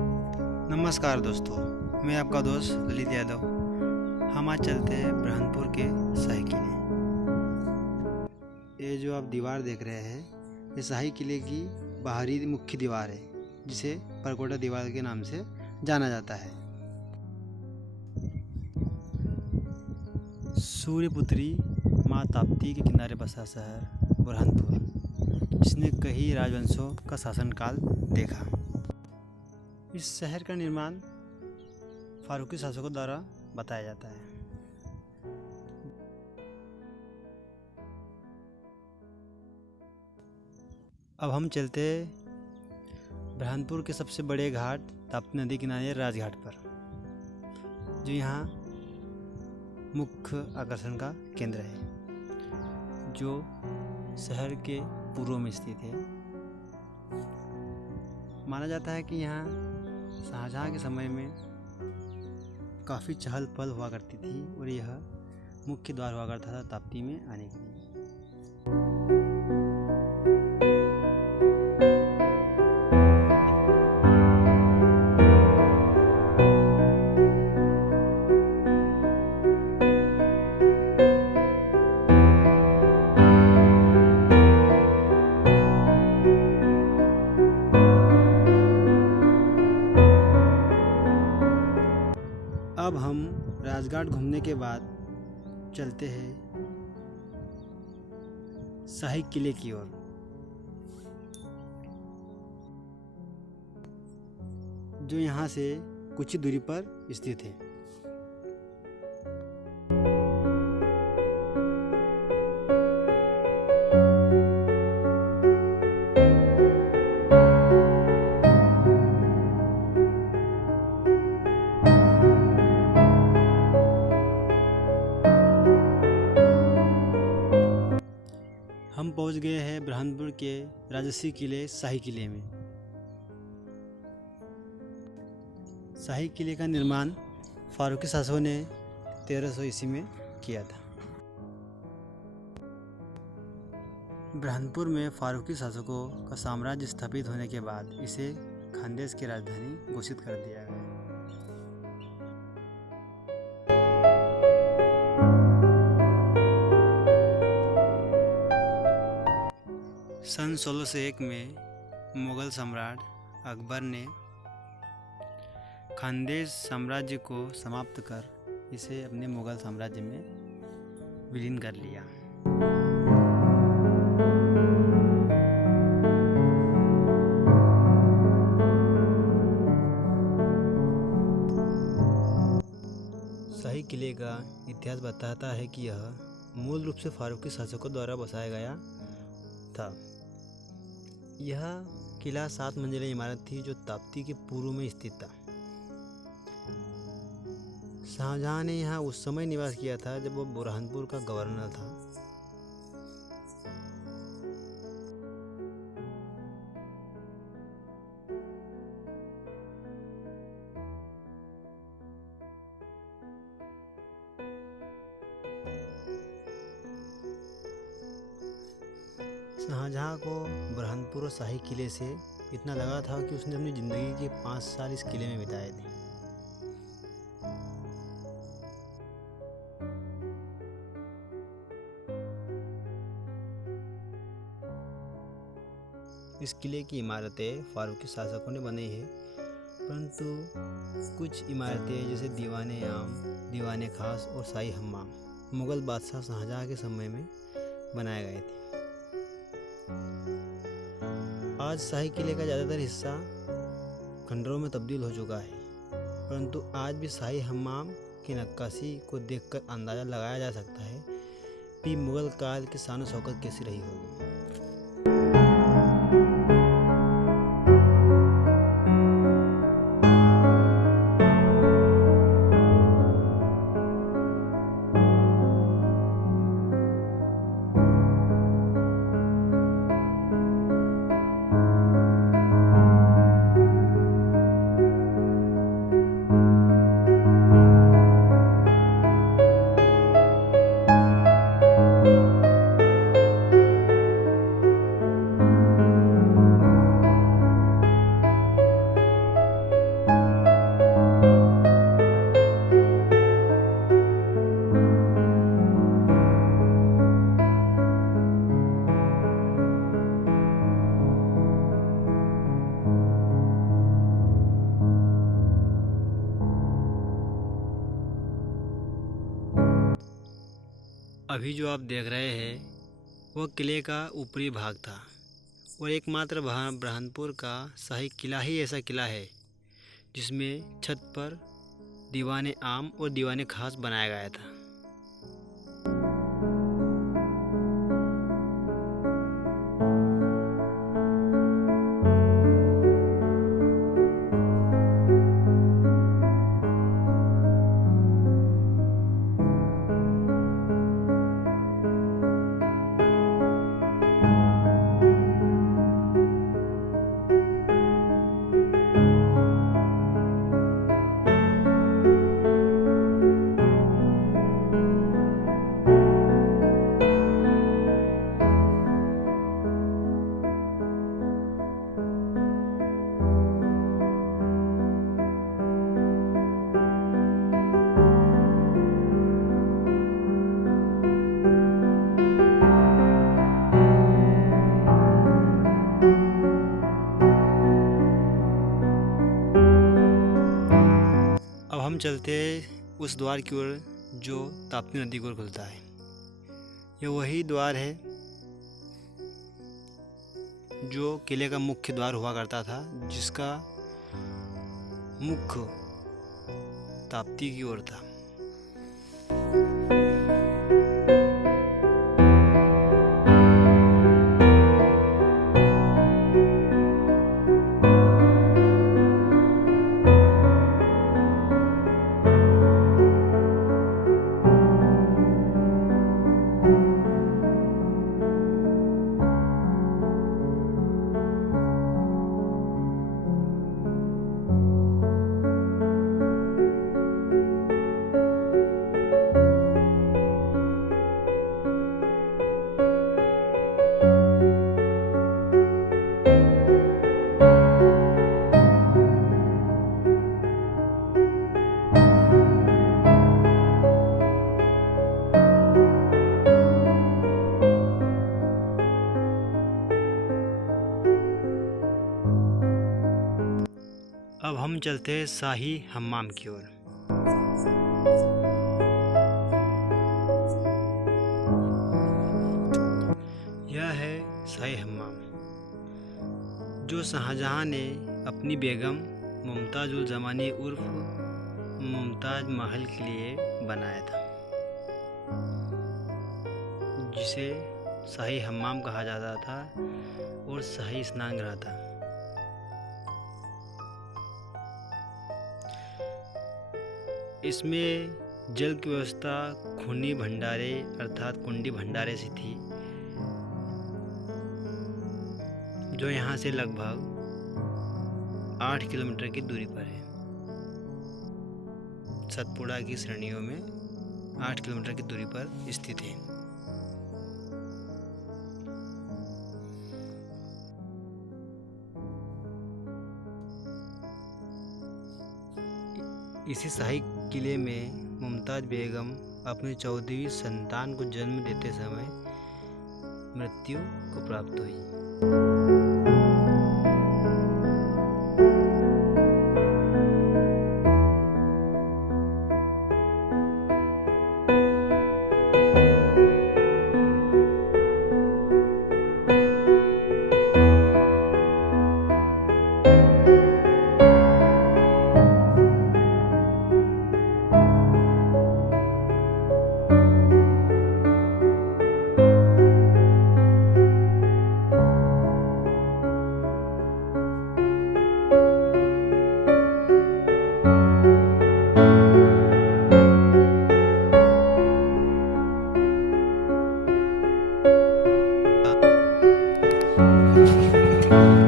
नमस्कार दोस्तों, मैं आपका दोस्त ललित यादव। हम आज चलते हैं बुरहानपुर के शाही किले। ये जो आप दीवार देख रहे हैं, ये शाही किले की बाहरी मुख्य दीवार है, जिसे परकोटा दीवार के नाम से जाना जाता है। सूर्यपुत्री माँ ताप्ती के किनारे बसा शहर बुरहानपुर, जिसने कई राजवंशों का शासनकाल देखा। इस शहर का निर्माण फारूकी शासकों द्वारा बताया जाता है। अब हम चलते बुरहानपुर के सबसे बड़े घाट ताप्ती नदी किनारे राजघाट पर, जो यहाँ मुख्य आकर्षण का केंद्र है, जो शहर के पूर्व में स्थित है। माना जाता है कि यहाँ शाहजहाँ के समय में काफ़ी चहल पहल हुआ करती थी और यह मुख्य द्वार हुआ करता था ताप्ती में आने के लिए। अब हम राजघाट घूमने के बाद चलते हैं शाही किले की ओर, जो यहाँ से कुछ ही दूरी पर स्थित है। हम पहुंच गए हैं बुरहानपुर के राजसी किले शाही किले में। शाही किले का निर्माण फारूकी शासकों ने 1300 ईस्वी में किया था। बुरहानपुर में फारूकी शासकों का साम्राज्य स्थापित होने के बाद इसे खानदेश की राजधानी घोषित कर दिया गया। सन 1601 में मुगल सम्राट अकबर ने खानदेश साम्राज्य को समाप्त कर इसे अपने मुगल साम्राज्य में विलीन कर लिया। शाही किले का इतिहास बताता है कि यह मूल रूप से फारूकी शासकों द्वारा बसाया गया था। यह किला 7 मंजिला इमारत थी, जो ताप्ती के पूर्व में स्थित था। शाहजहाँ ने यहाँ उस समय निवास किया था जब वह बुरहानपुर का गवर्नर था। शाहजहाँ को बुरहानपुर और शाही किले से इतना लगा था कि उसने अपनी ज़िंदगी के 5 साल इस किले में बिताए थे। इस किले की इमारतें फारूकी शासकों ने बनाई है, परंतु कुछ इमारतें जैसे दीवाने आम, दीवाने खास और शाही हम्माम मुग़ल बादशाह शाहजहाँ के समय में बनाए गए थे। आज शाही किले का ज़्यादातर हिस्सा खंडरों में तब्दील हो चुका है, परंतु आज भी शाही हम्माम की नक्काशी को देखकर अंदाज़ा लगाया जा सकता है कि मुग़ल काल की शान शौकत कैसी रही होगी। अभी जो आप देख रहे हैं वह किले का ऊपरी भाग था और एकमात्र बुरहानपुर का शाही किला ही ऐसा किला है जिसमें छत पर दीवाने आम और दीवाने खास बनाया गया था। अब हम चलते उस द्वार की ओर जो ताप्ती नदी की ओर खुलता है। यह वही द्वार है जो किले का मुख्य द्वार हुआ करता था, जिसका मुख्य ताप्ती की ओर था। अब हम चलते हैं शाही हम्माम की ओर। यह है शाही हम्माम जो शाहजहां ने अपनी बेगम मुमताज़ुल ज़मानी उर्फ मुमताज़ महल के लिए बनाया था, जिसे शाही हम्माम कहा जाता था और शाही स्नान गृह था। इसमें जल की व्यवस्था खूनी भंडारे अर्थात कुंडी भंडारे से थी, जो यहाँ से लगभग 8 किलोमीटर की दूरी पर है। सतपुड़ा की श्रेणियों में 8 किलोमीटर की दूरी पर स्थित है। इसी शाही किले में मुमताज़ बेगम अपनी 14वीं संतान को जन्म देते समय मृत्यु को प्राप्त हुई।